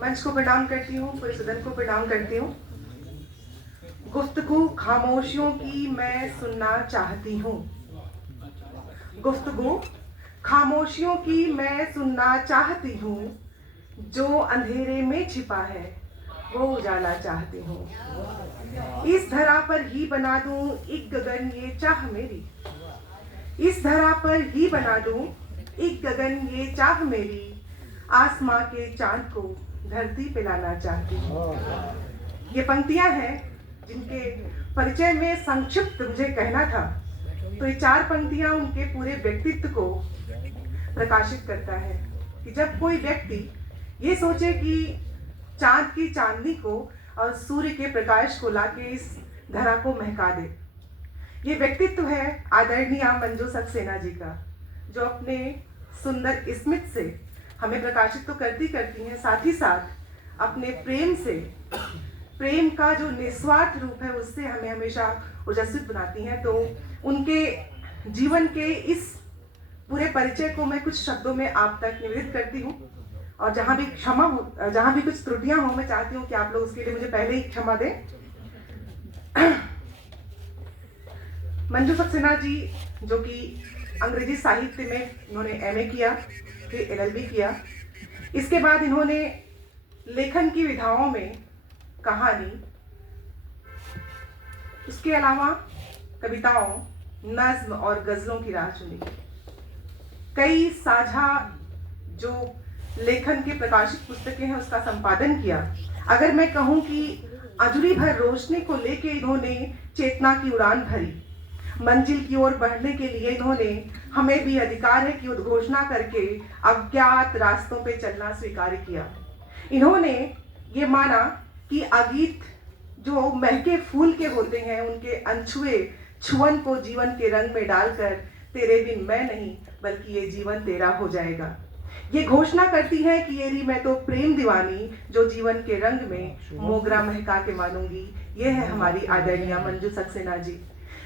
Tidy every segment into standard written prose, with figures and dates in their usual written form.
मंच को प्रणाम करती हूँ, पूरे सदन को प्रणाम करती हूँ। गुफ्तगू खामोशियों की मैं सुनना चाहती हूँ। गुफ्तगू खामोशियों की मैं सुनना चाहती हूँ। जो अंधेरे में छिपा है वो उजाला चाहती हूँ। इस धरा पर ही बना दूं एक गगन ये चाह मेरी। इस धरा पर ही बना दूं एक गगन ये चाह मेरी। आसमां के चांद को धरती पे लाना चाहती हूँ। ये पंक्तियां हैं जिनके परिचय में संक्षिप्त मुझे कहना था, तो ये 4 पंक्तियां उनके पूरे व्यक्तित्व को प्रकाशित करता है कि जब कोई व्यक्ति ये सोचे कि चांद की चांदनी को और सूर्य के प्रकाश को लाके इस धरा को महका दे। ये व्यक्तित्व है आदरणीय मंजू सक्सेना जी का, जो अपने सुंदर स्मित से हमें प्रकाशित तो करती हैं, साथ ही साथ अपने प्रेम से, प्रेम का जो निस्वार्थ रूप है उससे हमें हमेशा ओजस्वित बनाती हैं। तो उनके जीवन के इस पूरे परिचय को मैं कुछ शब्दों में आप तक निवेदित करती हूँ, और जहाँ भी क्षमा हो, जहाँ भी कुछ त्रुटियां हो, मैं चाहती हूँ कि आप लोग उसके लिए मुझे पहले ही क्षमा दें। मंजू सक्सेना जी, जो कि अंग्रेजी साहित्य में इन्होंने एमए किया, फिर एलएलबी किया। इसके बाद इन्होंने लेखन की विधाओं में कहानी, उसके अलावा कविताओं, नज्म और गजलों की राह चुनी। कई साझा जो लेखन के प्रकाशित पुस्तकें हैं उसका संपादन किया। अगर मैं कहूँ कि अजूरी भर रोशनी को लेके इन्होंने चेतना की उड़ान भरी, मंजिल की ओर बढ़ने के लिए इन्होंने हमें भी अधिकार है कि उद्घोषणा करके अज्ञात रास्तों पे चलना स्वीकार किया। इन्होंने ये माना कि अगीत जो महके फूल के होते हैं, उनके अनछुए छुअन को जीवन के रंग में डालकर तेरे बिन मैं नहीं बल्कि ये जीवन तेरा हो जाएगा। ये घोषणा करती है कि येरी मैं तो प्रेम दीवानी, जो जीवन के रंग में मोगरा महका के मानूंगी। ये है हमारी आदरणीय मंजू सक्सेना जी।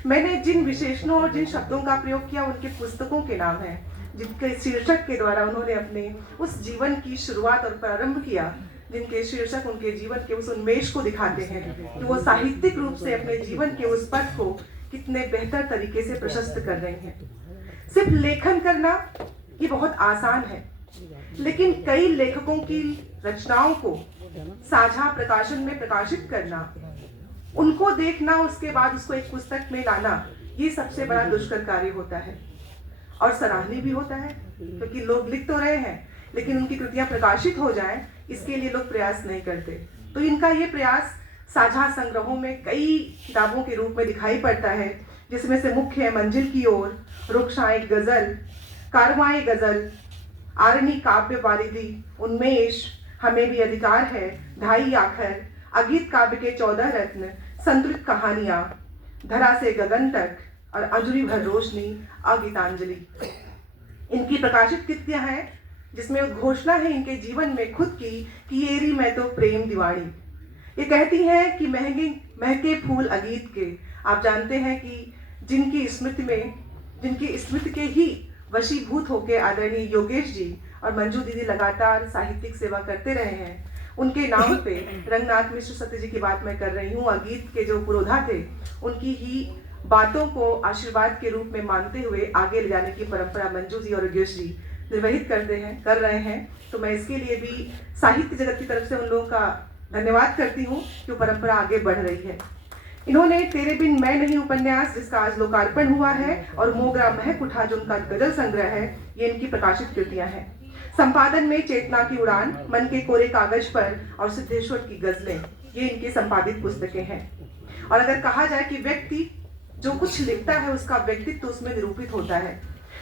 मैंने जिन विशेषणों और जिन शब्दों का प्रयोग किया उनके पुस्तकों के नाम हैं, जिनके शीर्षक के द्वारा उन्होंने अपने उस जीवन की शुरुआत और प्रारंभ किया, जिनके शीर्षक उनके जीवन के उस उन्मेष को दिखाते हैं कि वो साहित्यिक रूप से अपने जीवन के उस पथ को कितने बेहतर तरीके से प्रशस्त कर रहे हैं। सिर्फ लेखन करना ये बहुत आसान है, लेकिन कई लेखकों की रचनाओं को साझा प्रकाशन में प्रकाशित करना, उनको देखना, उसके बाद उसको एक पुस्तक में लाना, ये सबसे बड़ा दुष्कर कार्य होता है और सराहनीय भी होता है, क्योंकि लोग लिख तो रहे हैं लेकिन उनकी कृतियां प्रकाशित हो जाएं, इसके लिए लोग प्रयास नहीं करते। तो इनका ये प्रयास साझा संग्रहों में कई किताबों के रूप में दिखाई पड़ता है, जिसमें से मुख्य है मंजिल की ओर, रुखसाएं गजल, कारवाएं गजल, आरणी काव्य वारिधि, उन्मेष, हमें भी अधिकार है, ढाई आखर, अगीत काव्य के 14 रत्न, संतुलित कहानियां, धरा से गगन तक और अजूरी भर रोशनी, अगीतांजलि। इनकी प्रकाशित कृतियां हैं जिसमें उद्घोषणा है इनके जीवन में खुद की कि येरी मैं तो प्रेम दीवानी। ये कहती हैं कि महके फूल अगीत के। आप जानते हैं कि जिनकी स्मृति के ही वशीभूत होकर आदरणीय योगेश जी और मंजू दीदी लगातार साहित्यिक सेवा करते रहे हैं, उनके नाम पे रंगनाथ मिश्र सत्य जी की बात मैं कर रही हूँ। अगीत के जो पुरोधा थे, उनकी ही बातों को आशीर्वाद के रूप में मानते हुए आगे ले जाने की परंपरा मंजू जी और योगेश जी निर्वहित कर रहे हैं। तो मैं इसके लिए भी साहित्य जगत की तरफ से उन लोगों का धन्यवाद करती हूँ कि परंपरा आगे बढ़ रही है। इन्होंने तेरे बिन मैं नहीं उपन्यास, जिसका आज लोकार्पण हुआ है, और मोगरा महक उठा, जो उनका गजल संग्रह है, ये इनकी प्रकाशित कृतियां हैं। संपादन में चेतना की उड़ान, मन के कोरे कागज पर और सिद्धेश्वर की गजलें, ये इनकी संपादित पुस्तकें हैं। और अगर कहा जाए कि व्यक्ति जो कुछ लिखता है उसका व्यक्तित्व उसमें निरूपित होता है,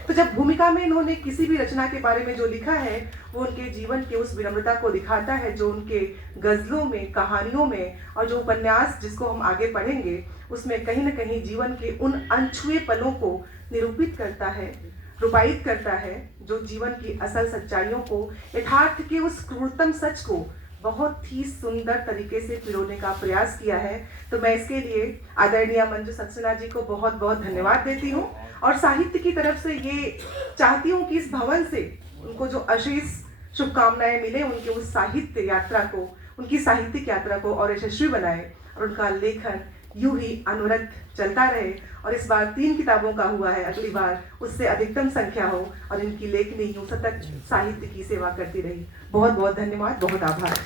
तो जब भूमिका में इन्होंने किसी भी रचना के बारे में जो लिखा है वो उनके जीवन के उस विनम्रता को दिखाता है, जो उनके गजलों में, कहानियों में, और जो उपन्यास जिसको हम आगे पढ़ेंगे उसमें कहीं न कहीं जीवन के उन अनछुए पलों को निरूपित करता है, रूपायित करता है, जो जीवन की असल सच्चाइयों को, यथार्थ के उस क्रूरतम सच को बहुत ही सुंदर तरीके से पिरोने का प्रयास किया है। तो मैं इसके लिए आदरणीय मंजू सक्सेना जी को बहुत बहुत धन्यवाद देती हूँ, और साहित्य की तरफ से ये चाहती हूँ कि इस भवन से उनको जो अशेष शुभकामनाएं मिले उनके उस साहित्य यात्रा को, उनकी साहित्यिक यात्रा को और यशस्वी बनाए, और उनका लेखन यूं ही अनवरत चलता रहे। और इस बार 3 किताबों का हुआ है, अगली बार उससे अधिकतम संख्या हो और इनकी लेखनी यूं सतत साहित्य की सेवा करती रही। बहुत बहुत धन्यवाद, बहुत आभार।